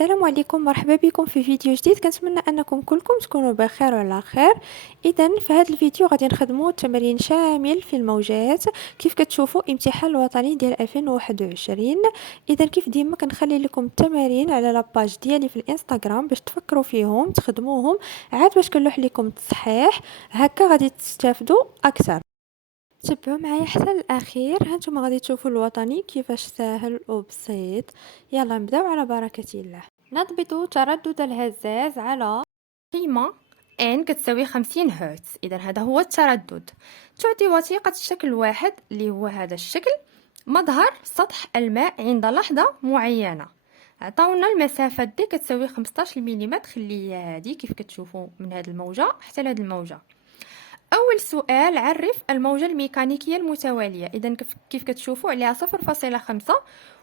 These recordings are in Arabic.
السلام عليكم، مرحبا بكم في فيديو جديد. كنتمنى انكم كلكم تكونوا بخير وعلى خير. اذا في هذا الفيديو غادي نخدموا تمرين شامل في الموجات. كيف كتشوفوا امتحان الوطني ديال 2021. اذا كيف ديما كنخلي لكم التمارين على لاباج ديالي في الانستغرام باش تفكروا فيهم تخدموهم، عاد باش كنلوح لكم التصحيح، هكا غادي تستافدوا اكثر. تبعوا معايا حتى الاخير. هانتوما غادي تشوفوا الوطني كيفاش ساهل وبسيط. يلا نبداو على بركه الله. نضبط تردد الهزاز على قيمة n كتساوي 50 هرتز. إذا هذا هو التردد. تعطي وثيقة الشكل واحد اللي هو هذا الشكل مظهر سطح الماء عند لحظة معينة. عطاونا المسافة دي كتساوي 15 ملم، اللي هي هذه كيف كتشوفوا من هذه الموجة حتى لهذه الموجة. أول سؤال، عرف الموجة الميكانيكية المتوالية. إذا كيف كتشوفوا عليها 0.5،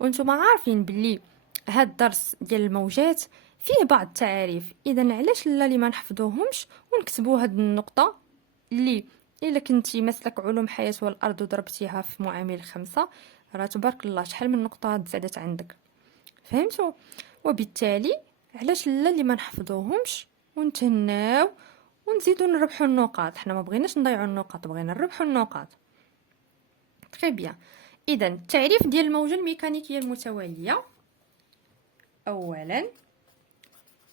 وانتم عارفين باللي هاد الدرس ديال الموجات فيه بعض التعاريف. اذا علاش لا اللي ما نحفظوهمش ونكتبوا هاد النقطه اللي الا كنتي مسلك علوم حياه والارض وضربتيها في معامل 5 راه تبارك الله شحال من نقطه زادت عندك. فهمتوا؟ وبالتالي علاش لا اللي ما نحفظوهمش ونتهناو ونزيدوا نربحوا النقاط. حنا ما بغيناش نضيعوا النقاط، بغينا نربحوا النقاط. تري بيان. اذا التعريف ديال الموجه الميكانيكيه المتواليه. اولا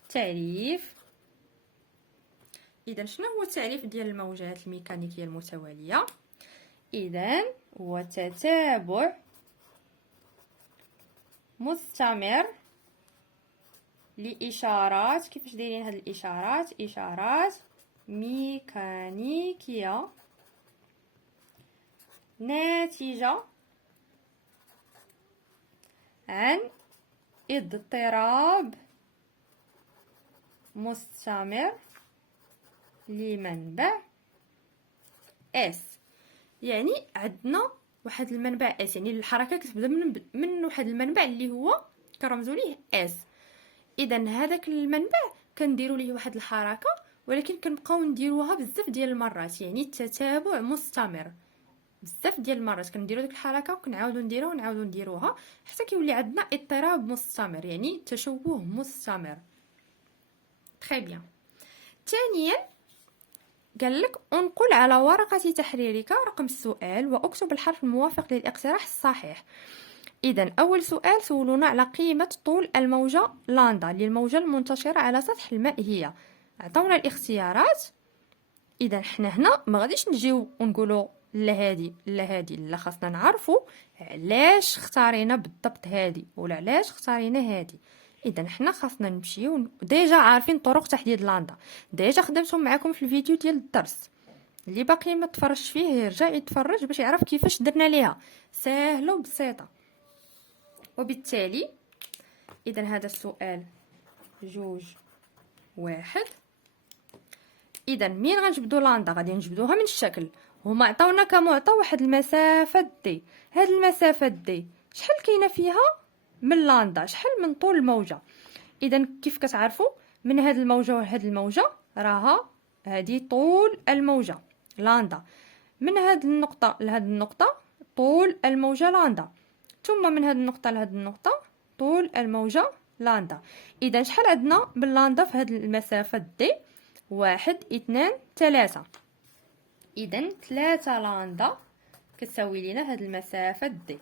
تعريف. اذا شنو هو التعريف ديال الموجات الميكانيكيه المتواليه؟ اذا هو تتابع مستمر لاشارات. كيفاش دايرين هاد الاشارات؟ اشارات ميكانيكيه ناتجه عن اضطراب مستمر لمنبع اس. يعني عندنا واحد المنبع اس، يعني الحركه كتبدا من واحد المنبع اللي هو كرمزوا ليه اس. اذا هذاك المنبع كنديروا ليه واحد الحركه، ولكن كنبقاو نديروها بزاف ديال المرات. يعني التتابع مستمر بزاف ديال المرات كنديروا ديك الحركه وكنعاودوا نديروها ونعاودوا نديروها حتى كيولي عندنا اضطراب مستمر، يعني تشوه مستمر. تري بيان. ثانيا قال لك انقل على ورقة تحريرك رقم السؤال واكتب الحرف الموافق للاقتراح الصحيح. إذا أول سؤال سولونا على قيمة طول الموجة لاندا للموجة المنتشرة على سطح الماء. هي عطاونا الاختيارات. إذا حنا هنا ما غاديش نجيو ونقولوا لا هادي لا هادي، لا خاصنا نعرفوا علاش اختارينا بالضبط هادي ولا علاش اختارينا هادي. اذا حنا خاصنا نمشيو ديجا عارفين طرق تحديد لاندا، ديجا خدمتهم معكم في الفيديو ديال الدرس. اللي باقي ما تفرجش فيه يرجع يتفرج باش يعرف كيفاش درنا ليها، سهله وبسيطه. وبالتالي اذا هذا السؤال 2-1. اذا منين غنجبدوا لاندا؟ غادي نجبدوها من الشكل. هما عطاونا كمعطى واحد المسافه دي. هاد المسافه دي شحال كاينه فيها من لاندا؟ شحال من طول الموجه؟ اذا كيف كتعرفوا من هاد الموجه وهاد الموجه راها هذه طول الموجه لاندا. من هاد النقطه لهاد النقطه طول الموجه لاندا، ثم من هاد النقطه لهاد النقطه طول الموجه لاندا. اذا شحال عندنا باللاندا في هاد المسافه دي؟ 1 2 3. اذا 3 لاندا كتساوي لنا هاد المسافه دي.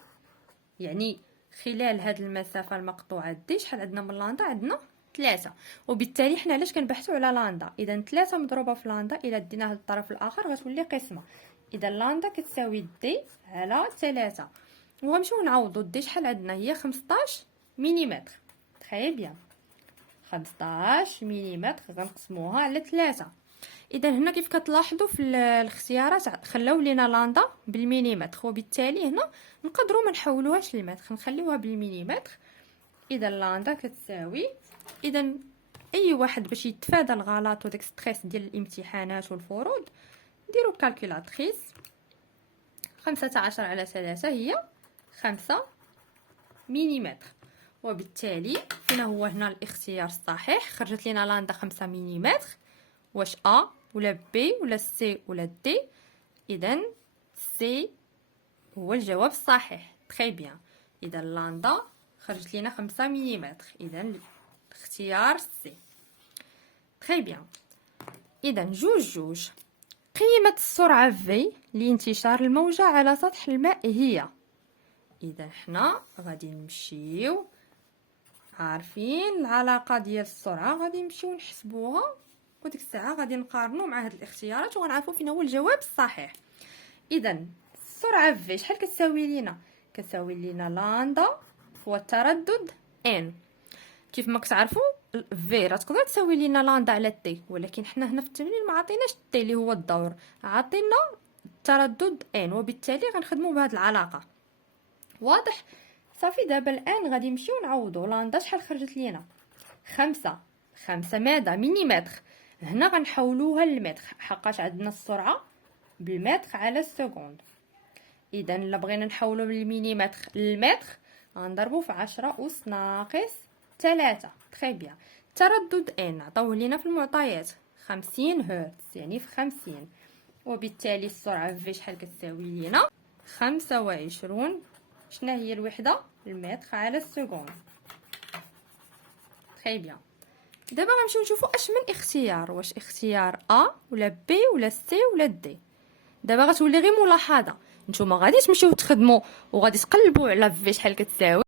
يعني خلال هاد المسافه المقطوعه دي شحال عندنا من لاندا؟ عندنا 3. وبالتالي حنا علاش كنبحثوا على لاندا؟ اذا 3 مضروبه في لاندا الى ديناها للطرف الاخر غتولي قسمه. اذا لاندا كتساوي دي على 3. وغنمشيو نعوضوا دي شحال عندنا؟ هي 15 ملم. تري بيان. 15 ملم غنقسموها على 3. اذا هنا كيف كتلاحظوا في الاختيارات خلاو لينا لاندا بالمليمتر، وبالتالي هنا نقدروا ما نحولوهاش للمتر، نخليوها بالمليمتر. اذا لاندا كتساوي، اذا اي واحد باش يتفادى الغلط وداك ستريس ديال الامتحانات والفروض ديروا كالكولاتريس. 15 على 3 هي 5 مليمتر. وبالتالي فينا هو هنا الاختيار الصحيح. خرجت لنا لاندا 5 مليمتر. واش ا ولا بي ولا سي ولا دي؟ اذا سي هو الجواب الصحيح. تري بيان. اذا لاندا خرجت لنا 5 مليمتر. اذا اختيار سي. تري بيان. اذا جوج قيمة السرعة في لانتشار الموجة على سطح الماء هي. اذا حنا غادي نمشيو عارفين العلاقة ديال السرعة، غادي نمشيو نحسبوها، وديك الساعة غادي نقارنو مع هاد الاختيارات وغنعرفو فين هو الجواب الصحيح. اذا السرعة في شحال كتساوي لينا؟ كتساوي لينا لاندا هو التردد ان. كيف ما كتعرفوا في راه تقدر تساوي لينا لاندا على تي، ولكن حنا هنا في التمرين ما عطيناش تي اللي هو الدور، عطينا التردد ان، وبالتالي غنخدموا بهذه العلاقه. واضح؟ صافي. دابا الان غادي نمشيو نعوضوا لاندا شحال خرجت لينا؟ 5 ماذا مليمتر. هنا غنحولوها للمتر حقاش عندنا السرعه بالمتر على السكوند. اذا الا بغينا نحولو من المليمتر للمتر غنضربو في 10 أس ناقص 3. تري بيان. تردد ان عطاوه لينا في المعطيات 50 هرتز، يعني في 50، وبالتالي السرعه في شحال كتساوي لينا؟ 25. شنو هي الوحده؟ المتر على السكوند. تري بيان. دابا غنمشيو نشوفوا اش من اختيار، واش اختيار ا ولا بي ولا سي ولا دي. دابا غتولي غير ملاحظه، نتوما غادي تمشيو تخدموا وغادي تقلبوا على في شحال كتساوي،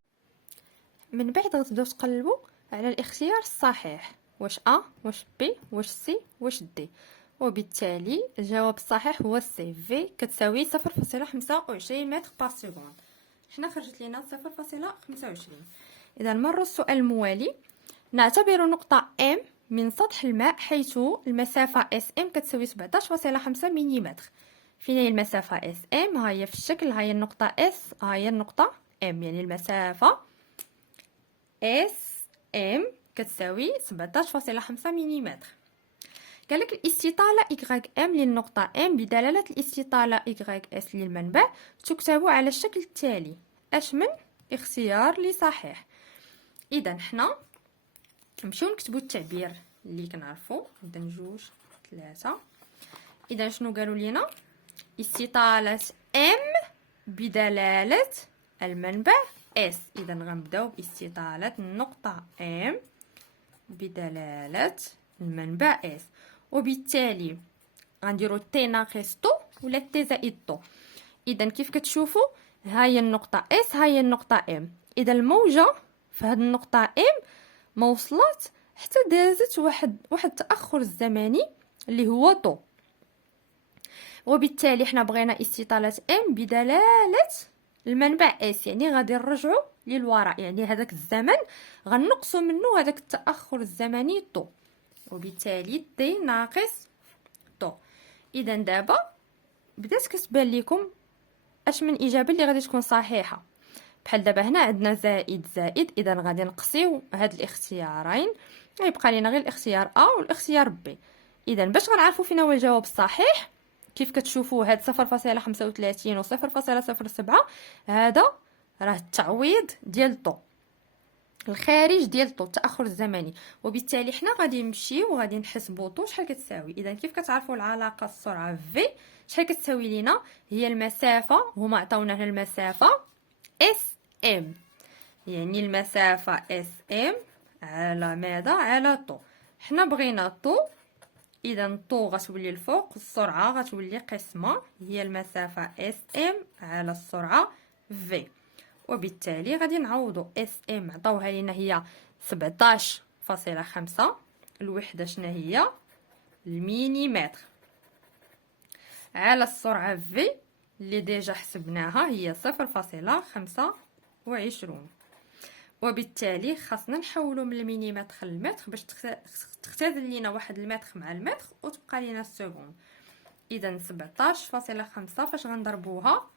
من بعد غتبداو تقلبوا على الاختيار الصحيح، واش ا واش بي واش سي واش دي، وبالتالي الجواب الصحيح هو سي. في كتساوي 0.25 متر بار سكوند. حنا خرجت لينا 0.25. اذا نمروا السؤال الموالي. نعتبر نقطة M من سطح الماء حيث المسافة SM كتساوي 17.5 ملم. فين هي المسافة SM؟ ها هي في الشكل، ها هي النقطة S، ها هي النقطة M، يعني المسافة SM كتساوي 17.5 ملم. قالك الاستطالة YM للنقطة M بدلالة الاستطالة YS للمنبع تكتب على الشكل التالي. اش من اختيار لي صحيح؟ اذا حنا نمشيو نكتبوا التعبير اللي كنعرفوا. اذا 2 3. اذا شنو قالوا لينا؟ استطالة M بدلالة المنبع S. اذا غنبداو باستطالة النقطة M بدلالة المنبع S، وبالتالي غنديروا تي ناقص طو ولا تي زائد طو. اذا كيف كتشوفوا ها هي النقطة S، ها هي النقطة M. اذا الموجة في هذه النقطة M ما وصلت حتى دازت واحد التاخر الزمني اللي هو طو، وبالتالي حنا بغينا استطالة M بدلالة المنبع S، يعني غادي نرجعوا للوراء، يعني هذاك الزمن غنقصوا منه هذاك التاخر الزمني طو، وبالتالي تي ناقص طو. اذا دابا بدات كتبان لكم اش من اجابه اللي غادي تكون صحيحه. بحال دابا هنا عندنا زائد، اذا غادي نقصيو هاد الاختيارين، غيبقى لينا غير الاختيار ا والاختيار بي. اذا باش غنعرفوا فين هو الجواب الصحيح، كيف كتشوفوا هاد 0.35 و 0.07 هذا راه التعويض ديال طو، الخارج ديال طو، التاخر الزمني، وبالتالي حنا غادي نمشيو وغادي نحسبوا طو شحال كتساوي. اذا كيف كتعرفوا العلاقه السرعه في شحال كتساوي لينا؟ هي المسافه، هما عطاونا هنا المسافه SM، يعني المسافه SM على ماذا؟ على طو. حنا بغينا طو، اذا طو غتولي الفوق، السرعه غتولي قسمه هي المسافه SM على السرعه V، وبالتالي غادي نعوضوا SM عطاوها لينا هي 17.5، الوحده شنو هي؟ المليمتر، على السرعه V اللي ديجا حسبناها هي 0.25، وبالتالي خاصنا نحولوا من المليمتر للمتر باش تختزل لينا واحد المتر مع المتر وتبقى لينا السكوند. اذا 17.5 فاش غنضربوها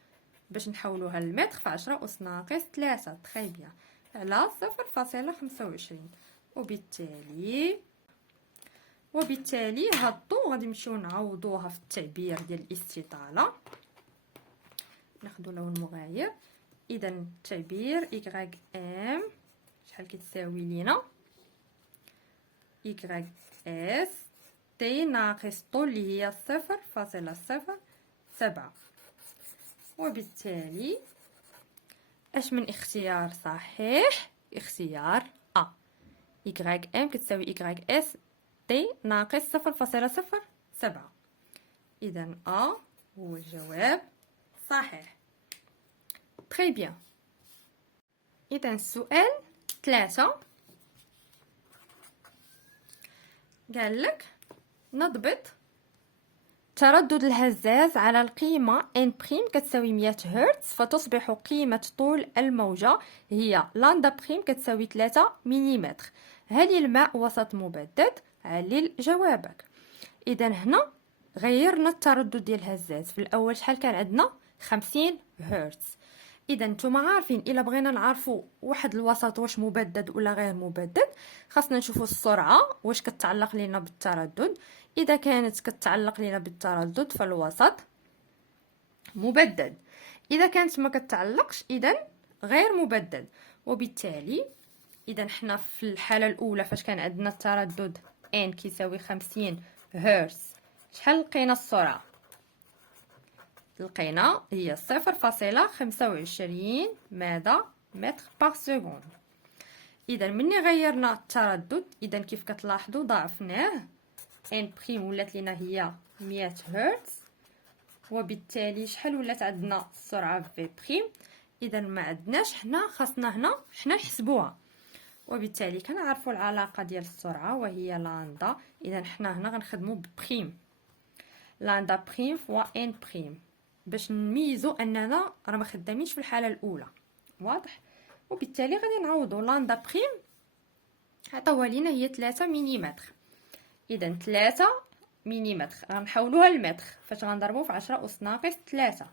باش نحولوها للمتر في 10 أس ناقص 3 تري بيان على 0.25، وبالتالي هاد الطو غادي نمشيو نعوضوها في التعبير ديال الاستطاله. ناخذ لون مغاير. اذا التعبير YM شحال كتساوي لينا؟ YS تي ناقص طو اللي هي 0.07، وبالتالي اش من اختيار صحيح؟ اختيار A. y m كتساوي y s t ناقص 0.07. إذا A هو الجواب صحيح. très bien. إذا السؤال 3 قال لك نضبط تردد الهزاز على القيمة n' كتساوي 100 هرتز، فتصبح قيمة طول الموجة هي لاندا بريم كتساوي 3 مليمتر. هل الماء وسط مبدد؟ علل جوابك. إذا هنا غيرنا التردد ديال الهزاز. في الأول شحال كان عندنا 50 هرتز. إذا نتوما عارفين إلا بغينا نعرفوا واحد الوسط واش مبدد ولا غير مبدد، خاصنا نشوفوا السرعة واش كتعلق لينا بالتردد. إذا كانت كتعلق لينا بالتردد فالوسط مبدد، إذا كانت ما كتعلقش إذا غير مبدد. وبالتالي إذا حنا في الحالة الأولى فاش كان عندنا التردد n كيساوي 50 هرتز، شحال لقينا السرعة؟ لقينا هي 0.25 ماذا متر باغ سكوند. إذا مني غيرنا التردد، إذا كيف كتلاحظوا ضاعفناه، ان بريم ولات لينا هي 100 هرتز، وبالتالي شحال ولات عندنا السرعة في بريم. إذا ما عندناش حنا، خاصنا هنا حنا نحسبوها، وبالتالي كنعرفوا العلاقة ديال السرعة وهي لاندا. إذا حنا هنا غنخدموا ببريم، لاندا بريم فوا ان بريم، باش نميزو اننا راه ما خدامينش في الحاله الاولى. واضح؟ وبالتالي غادي نعوضوا لاندا بريم عطاوها لينا هي 3 مليمتر. اذا 3 مليمتر غنحولوها للمتر، فاش غنضربو في 10 اس ناقص 3.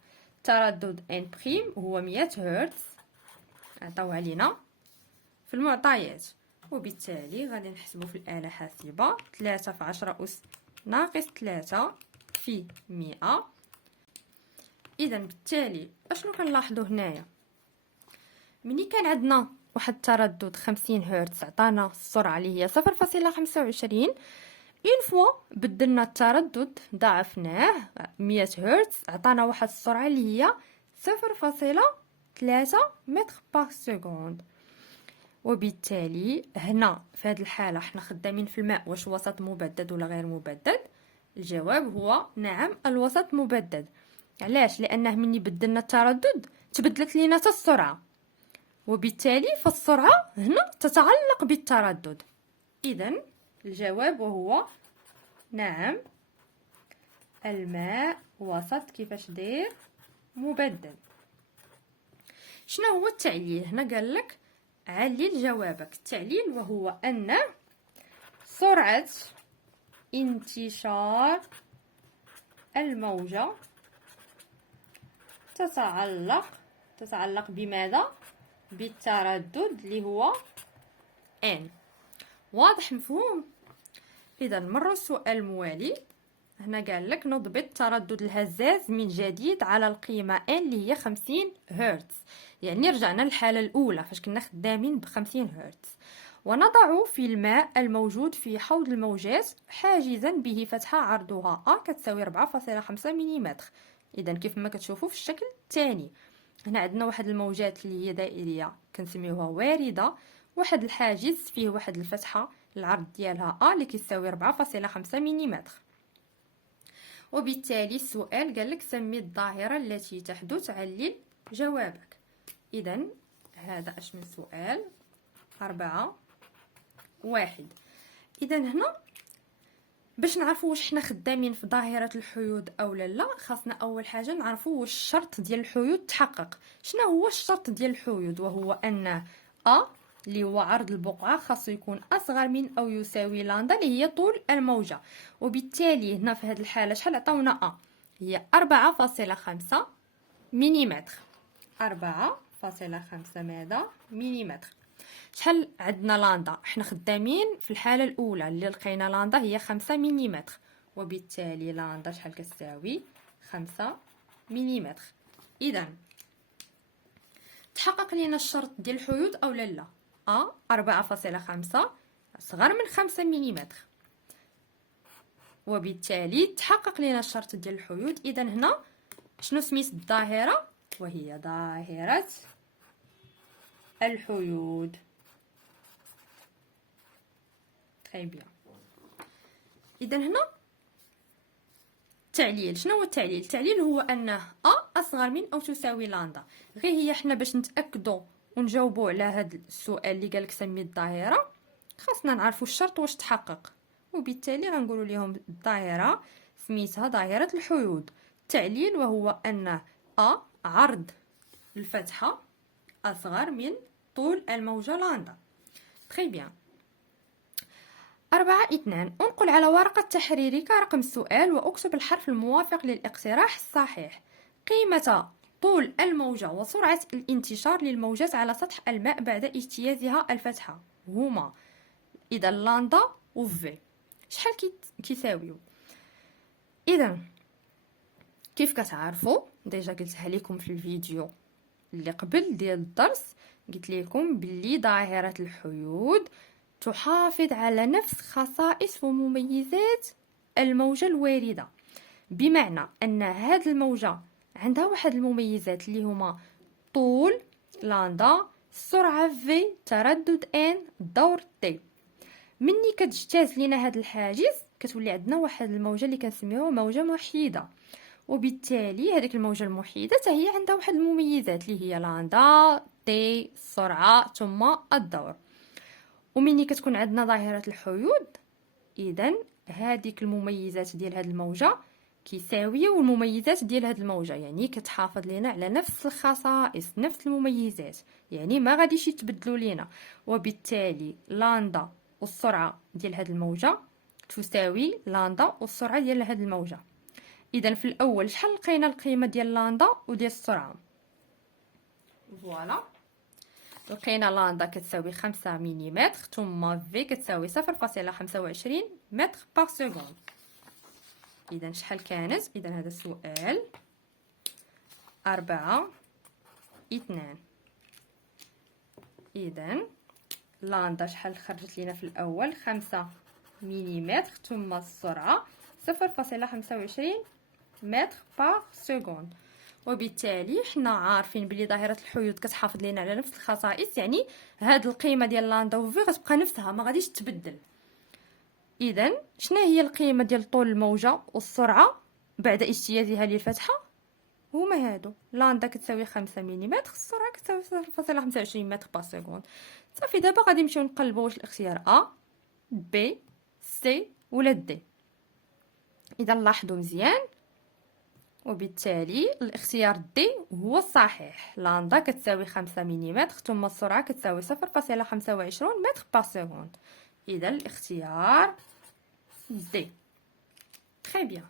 تردد ان بريم هو 100 هرتز عطاوها لينا في المعطيات، وبالتالي غادي نحسبو في الآلة حاسبة 3 في 10 اس ناقص 3 في 100. اذا بالتالي اشنو كنلاحظوا هنايا؟ ملي كان عندنا واحد التردد 50 هرتز عطانا السرعه اللي هي 0.25، اون فوا بدلنا التردد ضاعفناه 100 هرتز عطانا واحد السرعه اللي هي 0.3 متر باغ سكوند. وبالتالي هنا في هذه الحاله حنا خدامين في الماء واش وسط مبدد ولا غير مبدد. الجواب هو نعم الوسط مبدد. علاش؟ لانه مني بدلنا التردد تبدلت لينا حتى السرعه، وبالتالي فالسرعه هنا تتعلق بالتردد. اذا الجواب وهو نعم الماء وسط كيفاش داير مبدد. شنو هو التعليل؟ هنا قال لك علل جوابك. التعليل وهو ان سرعه انتشار الموجة تتعلق بماذا؟ بالتردد اللي هو n. واضح؟ مفهوم؟ إذا مرة السؤال الموالي. هنا قال لك نضبط تردد الهزاز من جديد على القيمة n اللي هي 50 هرتز، يعني رجعنا للحالة الأولى فاش كنا خدامين ب50 هرتز. ونضع في الماء الموجود في حوض الموجات حاجزا به فتحة عرضها A كتساوي 4.5 ملم. إذا كيف ما كتشوفوا في الشكل الثاني، هنا عندنا واحد الموجات اللي هي دائرية كنسميوها واردة، واحد الحاجز فيه واحد الفتحة العرض ديالها A اللي كيساوي 4.5 ملم. وبالتالي السؤال قال لك سمي الظاهرة التي تحدث، علل جوابك. إذا هذا اش من سؤال 4.1. إذا هنا باش نعرفوا واش حنا خدامين في ظاهرة الحيود أو لا، خاصنا أول حاجة نعرفوا واش الشرط ديال الحيود تحقق. شنو هو الشرط ديال الحيود؟ وهو أن A اللي هو عرض البقعة خاصو يكون أصغر من أو يساوي لاندا اللي هي طول الموجة. وبالتالي هنا في هذه الحالة شحال عطاونا A؟ هي 4.5 مليمتر. 4.5 ماذا؟ مليمتر. شحال عندنا لاندا؟ احنا خدامين في الحاله الاولى اللي لقينا لاندا هي 5 مليمتر، وبالتالي لاندا شحال كتساوي 5 مليمتر. اذا تحقق لينا الشرط ديال الحيود او لا؟ 4.5 اصغر من 5 مليمتر، وبالتالي تحقق لينا الشرط ديال الحيود. اذا هنا شنو سميت الظاهره؟ وهي ظاهره الحيود. تري بيان. اذا هنا التعليل، شنو هو التعليل؟ التعليل هو انه اصغر من او تساوي لاندا. غير هي حنا باش نتاكدوا ونجاوبوا على هذا السؤال اللي قالك سمي الظاهره، خاصنا نعرفوا الشرط واش تحقق، وبالتالي غنقولوا لهم الظاهره سميتها ظاهره الحيود. التعليل وهو ان عرض الفتحه اصغر من طول الموجه لاندا. تري بيان. 4.2 انقل على ورقة تحريرك رقم السؤال واكتب الحرف الموافق للاقتراح الصحيح. قيمة طول الموجة وسرعة الانتشار للموجات على سطح الماء بعد اجتيازها الفتحة هما إذا لاندا و في. شحال كيساويو؟ إذا كيف كتعرفوا ديجا قلتها لكم في الفيديو اللي قبل ديال الدرس، قلت لكم باللي ظاهرة الحيود تحافظ على نفس خصائص ومميزات الموجة الواردة، بمعنى أن هذه الموجة عندها واحد المميزات اللي هما طول لاندا، سرعة في، تردد ان، دور تي. مني كتجتاز لينا هذا الحاجز كتولي عندنا واحد الموجة اللي كنسميوها موجة محيدة، وبالتالي هذيك الموجة المحيدة هي عندها واحد المميزات اللي هي لاندا، تي، السرعة ثم الدور. ومني كتكون عندنا ظاهرة الحيود، اذا هذيك المميزات ديال هذه الموجة كيساويه والمميزات ديال هذه الموجة، يعني كتحافظ لينا على نفس الخصائص نفس المميزات، يعني ما غاديش يتبدلوا لينا، وبالتالي لاندا والسرعة ديال هذه الموجة تساوي لاندا والسرعة ديال هذه الموجة. اذا في الاول شحال لقينا القيمة ديال لاندا وديال السرعة؟ فوالا لقينا لاندا كتساوي 5 ملم ثم في كتساوي 0.25 متر بار سكوند. اذا شحال كانت؟ اذا هذا السؤال 4.2. اذا لاندا شحال خرجت لينا في الاول؟ 5 ملم ثم السرعه 0.25 متر بار سكوند، وبالتالي حنا عارفين بلي ظاهره الحيود كتحافظ لينا على نفس الخصائص، يعني هاد القيمه ديال لاندا وفي غتبقى نفسها ما غاديش تبدل. اذا شنو هي القيمه ديال طول الموجه والسرعه بعد اجتيازها للفتحه؟ هما هادو، لاندا كتساوي 5 ملم، السرعه كتساوي 0.25 متر بار سكوند. صافي دابا غادي نمشيو نقلبوا واش الاختيار ا بي سي ولا دي. اذا لاحظوا مزيان، وبالتالي الاختيار دي هو الصحيح، لاندا كتساوي 5 ملم ثم السرعه كتساوي 0.25 متر بار سكوند. اذا الاختيار دي. تري بيان.